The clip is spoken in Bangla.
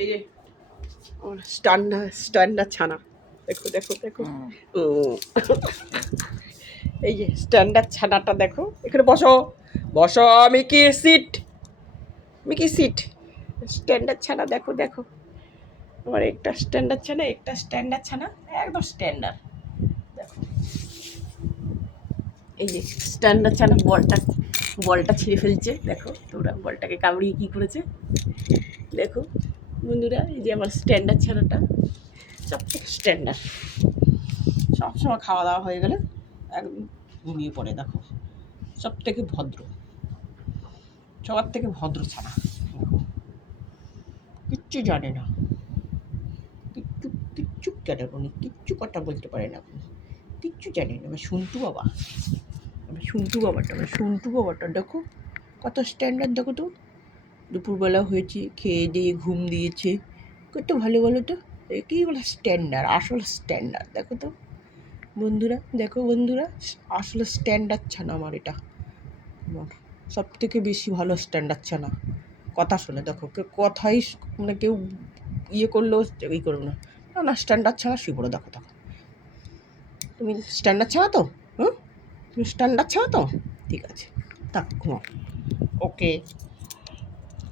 এই যে স্ট্যান্ডার্ড ছানা, দেখো দেখো দেখো। ও এই যে স্ট্যান্ডার্ড ছানাটা দেখো, এখানে বসো বসো, Mickey sit, Mickey sit. Standard ছানা দেখো দেখো, আমার একটা স্ট্যান্ডার্ড ছানা, একটা স্ট্যান্ডার্ড ছানা, একদম স্ট্যান্ডার্ড। দেখো এই যে স্ট্যান্ডার্ড ছানা বলটা ছিঁড়ে ফেলছে, দেখো তোমরা বলটাকে কামড়িয়ে কী করেছে দেখো বন্ধুরা। এই যে আমার স্ট্যান্ডার্ড ছানাটা সব থেকে স্ট্যান্ডার্ড, সবসময় খাওয়া দাওয়া হয়ে গেলে একদম ঘুমিয়ে পড়ে। দেখো সব থেকে ভদ্র, সবার থেকে ভদ্র ছানা। দেখো কিচ্ছু জানে না, কিচ্ছু কিচ্ছু কেন উনি কিচ্ছু কথা বলতে পারে না, কিচ্ছু জানে না। আমার সন্টু বাবা, আমার সন্টু বাবাটা দেখো কত স্ট্যান্ডার্ড। দেখো তো দুপুরবেলা হয়েছে, খেয়ে দিয়ে ঘুম দিয়েছে, কত ভালো বলো তো। একেই বলে স্ট্যান্ডার্ড, আসল স্ট্যান্ডার্ড। দেখো তো বন্ধুরা, দেখো বন্ধুরা, আসলে স্ট্যান্ডার্ড ছানা আমার এটা, আমার সব থেকে বেশি ভালো স্ট্যান্ডার্ড ছানা। কথা শোনে, দেখো কেউ কথাই মানে কেউ ইয়ে করলেও ই করবে না, না না স্ট্যান্ডার্ড ছানা শুয়ে পড়ো। দেখো দেখো তুমি স্ট্যান্ডার্ড ছানা তো, হুম তুমি স্ট্যান্ডার্ড ছানা তো, ঠিক আছে থাক ঘুমাও, ওকে।